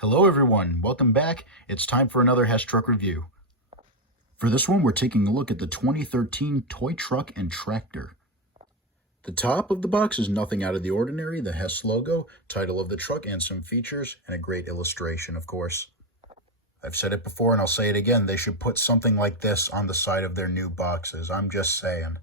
Hello everyone, welcome back. It's time for another Hess truck review. For this one, we're taking a look at the 2013 toy truck and tractor. The top of the box is nothing out of the ordinary, the Hess logo, title of the truck, and some features, and a great illustration, of course. I've said it before and I'll say it again, they should put something like this on the side of their new boxes. I'm just saying.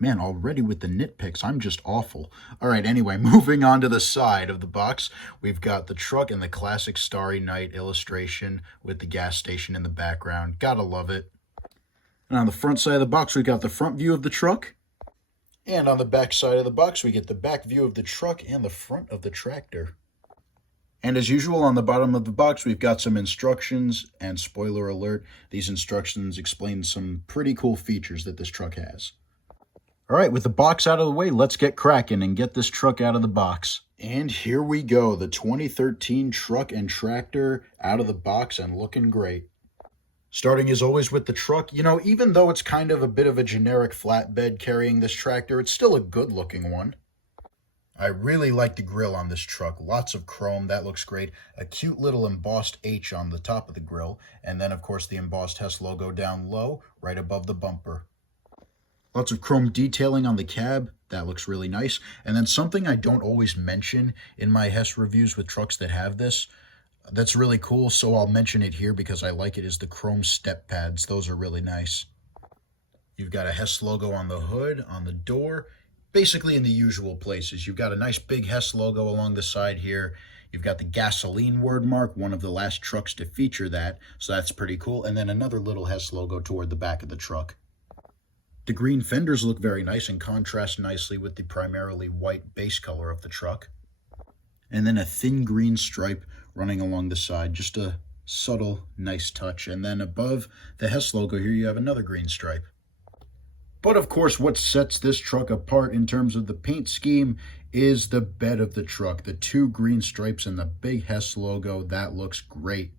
Man, already with the nitpicks, I'm just awful. All right, anyway, moving on to the side of the box, we've got the truck and the classic Starry Night illustration with the gas station in the background. Gotta love it. And on the front side of the box, we got the front view of the truck. And on the back side of the box, we get the back view of the truck and the front of the tractor. And as usual, on the bottom of the box, we've got some instructions, and spoiler alert, these instructions explain some pretty cool features that this truck has. All right, with the box out of the way, let's get cracking and get this truck out of the box. And here we go, the 2013 truck and tractor out of the box and looking great. Starting as always with the truck, even though it's kind of a bit of a generic flatbed carrying this tractor, it's still a good looking one. I really like the grille on this truck, lots of chrome, that looks great. A cute little embossed H on the top of the grille, and then of course the embossed Hess logo down low, right above the bumper. Lots of chrome detailing on the cab. That looks really nice. And then something I don't always mention in my Hess reviews with trucks that have this, that's really cool, so I'll mention it here because I like it, is the chrome step pads. Those are really nice. You've got a Hess logo on the hood, on the door, basically in the usual places. You've got a nice big Hess logo along the side here. You've got the gasoline word mark, one of the last trucks to feature that, so that's pretty cool. And then another little Hess logo toward the back of the truck. The green fenders look very nice and contrast nicely with the primarily white base color of the truck. And then a thin green stripe running along the side, just a subtle, nice touch. And then above the Hess logo here, you have another green stripe. But of course, what sets this truck apart in terms of the paint scheme is the bed of the truck. The two green stripes and the big Hess logo, that looks great.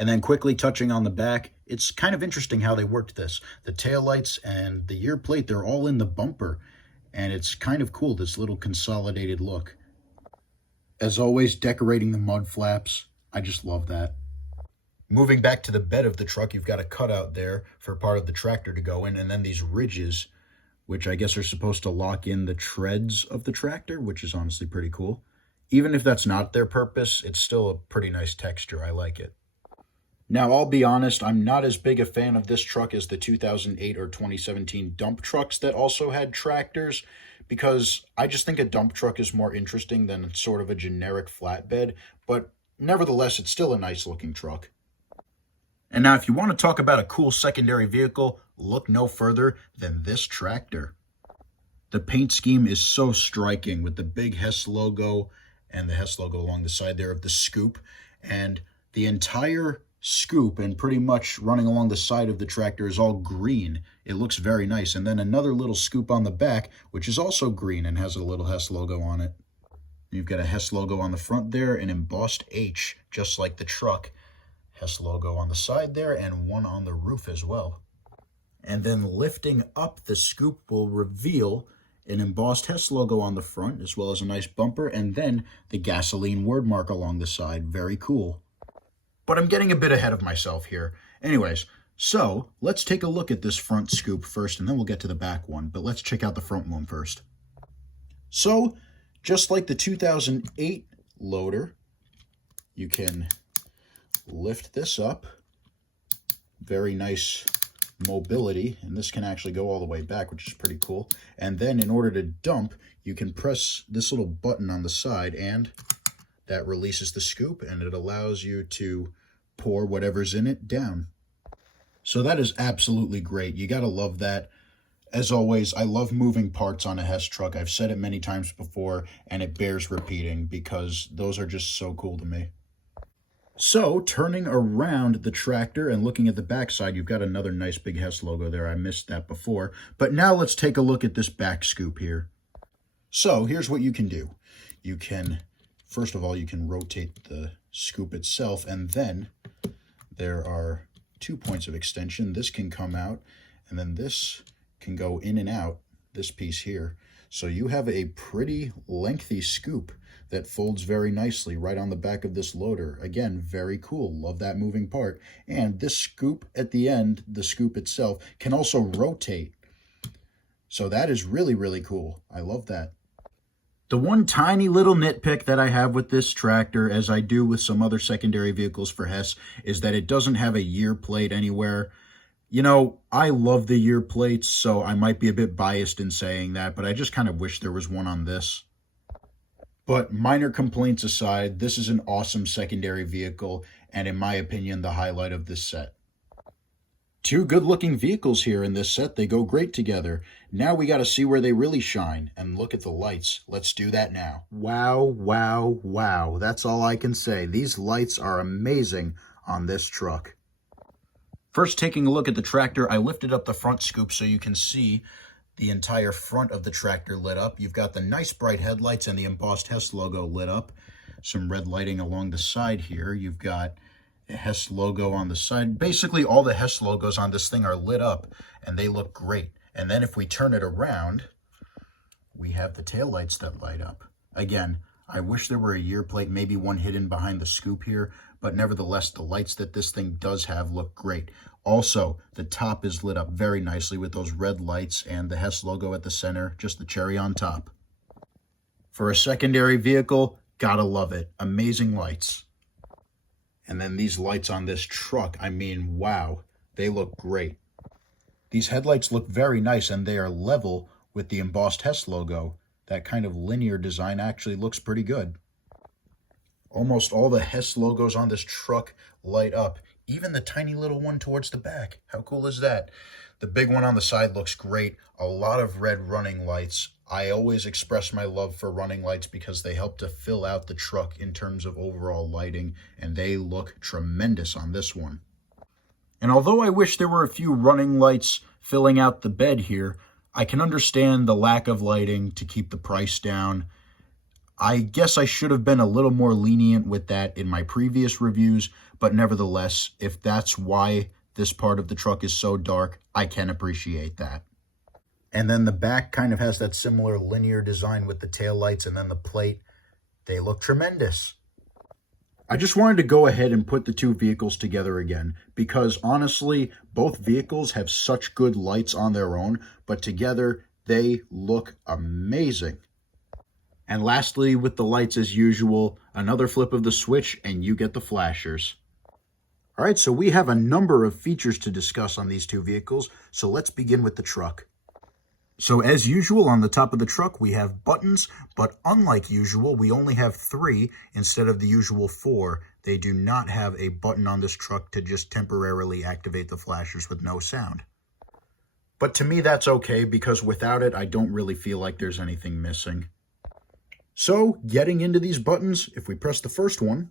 And then quickly touching on the back, it's kind of interesting how they worked this. The taillights and the year plate, they're all in the bumper. And it's kind of cool, this little consolidated look. As always, decorating the mud flaps. I just love that. Moving back to the bed of the truck, you've got a cutout there for part of the tractor to go in. And then these ridges, which I guess are supposed to lock in the treads of the tractor, which is honestly pretty cool. Even if that's not their purpose, it's still a pretty nice texture. I like it. Now, I'll be honest, I'm not as big a fan of this truck as the 2008 or 2017 dump trucks that also had tractors, because I just think a dump truck is more interesting than sort of a generic flatbed, but nevertheless, it's still a nice looking truck. And now, if you want to talk about a cool secondary vehicle, look no further than this tractor. The paint scheme is so striking with the big Hess logo and the Hess logo along the side there of the scoop, and the entire scoop and pretty much running along the side of the tractor is all green. It looks very nice. And then another little scoop on the back, which is also green and has a little Hess logo on it. You've got a Hess logo on the front there, an embossed H, just like the truck. Hess logo on the side there, and one on the roof as well. And then lifting up the scoop will reveal an embossed Hess logo on the front, as well as a nice bumper, and then the gasoline word mark along the side. Very cool. But I'm getting a bit ahead of myself here. Anyways, so let's take a look at this front scoop first, and then we'll get to the back one. But let's check out the front one first. So, just like the 2008 loader, you can lift this up. Very nice mobility, and this can actually go all the way back, which is pretty cool. And then in order to dump, you can press this little button on the side, and that releases the scoop, and it allows you to pour whatever's in it down. So that is absolutely great. You gotta love that. As always, I love moving parts on a Hess truck. I've said it many times before, and it bears repeating because those are just so cool to me. So, turning around the tractor and looking at the backside, you've got another nice big Hess logo there. I missed that before. But now let's take a look at this back scoop here. So, here's what you can do. You can, first of all, you can rotate the scoop itself, and then there are 2 points of extension. This can come out, and then this can go in and out, this piece here. So you have a pretty lengthy scoop that folds very nicely right on the back of this loader. Again, very cool. Love that moving part. And this scoop at the end, the scoop itself, can also rotate. So that is really, really cool. I love that. The one tiny little nitpick that I have with this tractor, as I do with some other secondary vehicles for Hess, is that it doesn't have a year plate anywhere. You know, I love the year plates, so I might be a bit biased in saying that, but I just kind of wish there was one on this. But minor complaints aside, this is an awesome secondary vehicle, and in my opinion, the highlight of this set. Two good-looking vehicles here in this set. They go great together. Now we got to see where they really shine, and look at the lights. Let's do that now. Wow, wow, wow. That's all I can say. These lights are amazing on this truck. First, taking a look at the tractor, I lifted up the front scoop so you can see the entire front of the tractor lit up. You've got the nice bright headlights and the embossed Hess logo lit up. Some red lighting along the side here. You've got a Hess logo on the side. Basically, all the Hess logos on this thing are lit up, and they look great. And then if we turn it around, we have the taillights that light up. Again, I wish there were a year plate, maybe one hidden behind the scoop here, but nevertheless, the lights that this thing does have look great. Also, the top is lit up very nicely with those red lights and the Hess logo at the center, just the cherry on top. For a secondary vehicle, gotta love it. Amazing lights. And then these lights on this truck, I mean, wow, they look great. These headlights look very nice, and they are level with the embossed Hess logo. That kind of linear design actually looks pretty good. Almost all the Hess logos on this truck light up, even the tiny little one towards the back. How cool is that? The big one on the side looks great. A lot of red running lights. I always express my love for running lights because they help to fill out the truck in terms of overall lighting, and they look tremendous on this one. And although I wish there were a few running lights filling out the bed here, I can understand the lack of lighting to keep the price down. I guess I should have been a little more lenient with that in my previous reviews, but nevertheless, if that's why this part of the truck is so dark, I can appreciate that. And then the back kind of has that similar linear design with the taillights and then the plate. They look tremendous. I just wanted to go ahead and put the two vehicles together again because honestly, both vehicles have such good lights on their own, but together they look amazing. And lastly, with the lights as usual, another flip of the switch and you get the flashers. All right, so we have a number of features to discuss on these two vehicles, so let's begin with the truck. So as usual, on the top of the truck, we have buttons, but unlike usual, we only have 3 instead of the usual 4. They do not have a button on this truck to just temporarily activate the flashers with no sound. But to me, that's okay, because without it, I don't really feel like there's anything missing. So, getting into these buttons, if we press the first one,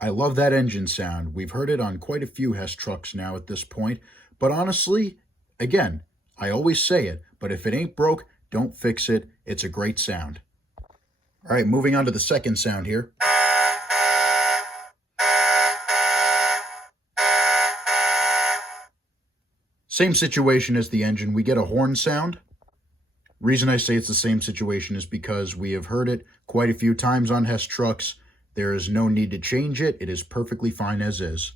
I love that engine sound. We've heard it on quite a few Hess trucks now at this point. But honestly, again, I always say it, but if it ain't broke, don't fix it. It's a great sound. All right, moving on to the second sound here. Same situation as the engine. We get a horn sound. Reason I say it's the same situation is because we have heard it quite a few times on Hess trucks. There is no need to change it. It is perfectly fine as is.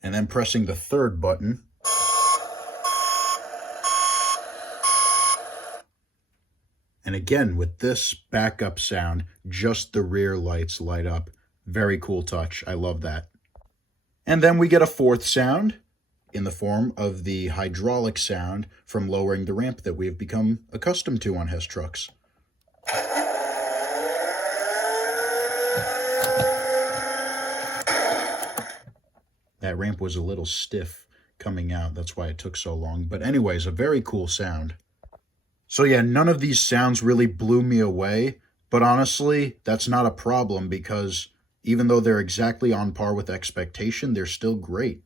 And then pressing the third button. And again, with this backup sound, just the rear lights light up. Very cool touch. I love that. And then we get a fourth sound in the form of the hydraulic sound from lowering the ramp that we have become accustomed to on Hess trucks. That ramp was a little stiff coming out. That's why it took so long. But anyways, a very cool sound. So yeah, none of these sounds really blew me away. But honestly, that's not a problem because even though they're exactly on par with expectation, they're still great.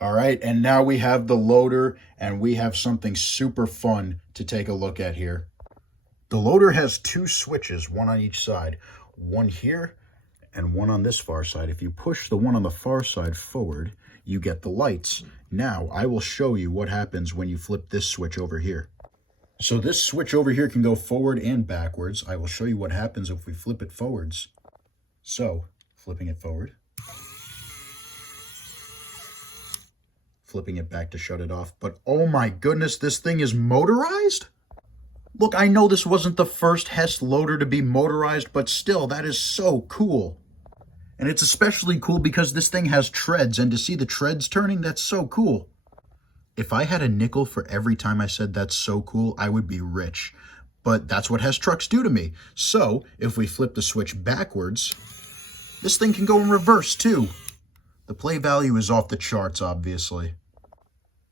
All right, and now we have the loader, and we have something super fun to take a look at here. The loader has 2 switches, one on each side. One here and one on this far side. If you push the one on the far side forward, you get the lights. Now, I will show you what happens when you flip this switch over here. So this switch over here can go forward and backwards. I will show you what happens if we flip it forwards. So, flipping it forward. Flipping it back to shut it off. But oh my goodness, this thing is motorized? Look, I know this wasn't the first Hess loader to be motorized, but still, that is so cool. And it's especially cool because this thing has treads, and to see the treads turning, that's so cool. If I had a nickel for every time I said that's so cool, I would be rich. But that's what Hess trucks do to me. So, if we flip the switch backwards, this thing can go in reverse too. The play value is off the charts, obviously.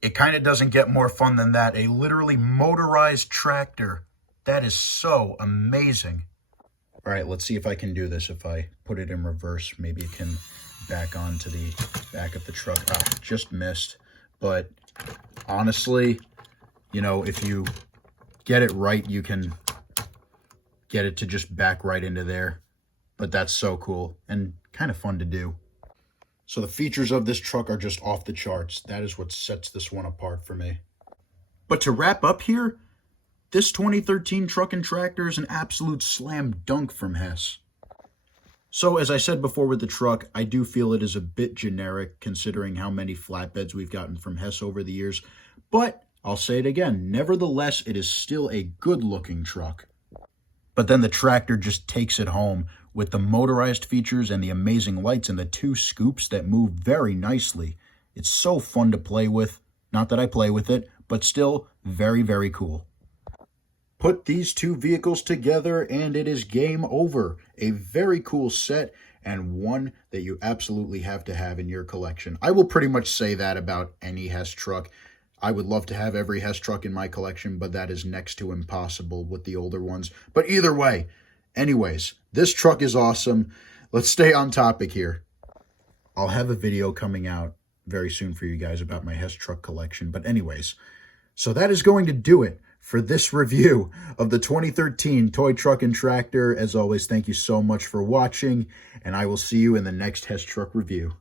It kind of doesn't get more fun than that. A literally motorized tractor. That is so amazing. All right, let's see if I can do this. If I put it in reverse, maybe it can back onto the back of the truck. Ah, just missed. But honestly, you know, if you get it right, you can get it to just back right into there. But that's so cool and kind of fun to do. So the features of this truck are just off the charts. That is what sets this one apart for me. But to wrap up here, this 2013 truck and tractor is an absolute slam dunk from Hess. So as I said before with the truck, I do feel it is a bit generic considering how many flatbeds we've gotten from Hess over the years. But I'll say it again, nevertheless, it is still a good looking truck. But then the tractor just takes it home with the motorized features and the amazing lights and the two scoops that move very nicely. It's so fun to play with. Not that I play with it, but still very, very cool. Put these two vehicles together and it is game over. A very cool set and one that you absolutely have to have in your collection. I will pretty much say that about any Hess truck. I would love to have every Hess truck in my collection, but that is next to impossible with the older ones. But either way, anyways, this truck is awesome. Let's stay on topic here. I'll have a video coming out very soon for you guys about my Hess truck collection. But anyways, so that is going to do it for this review of the 2013 toy truck and tractor. As always, thank you so much for watching, and I will see you in the next Hess truck review.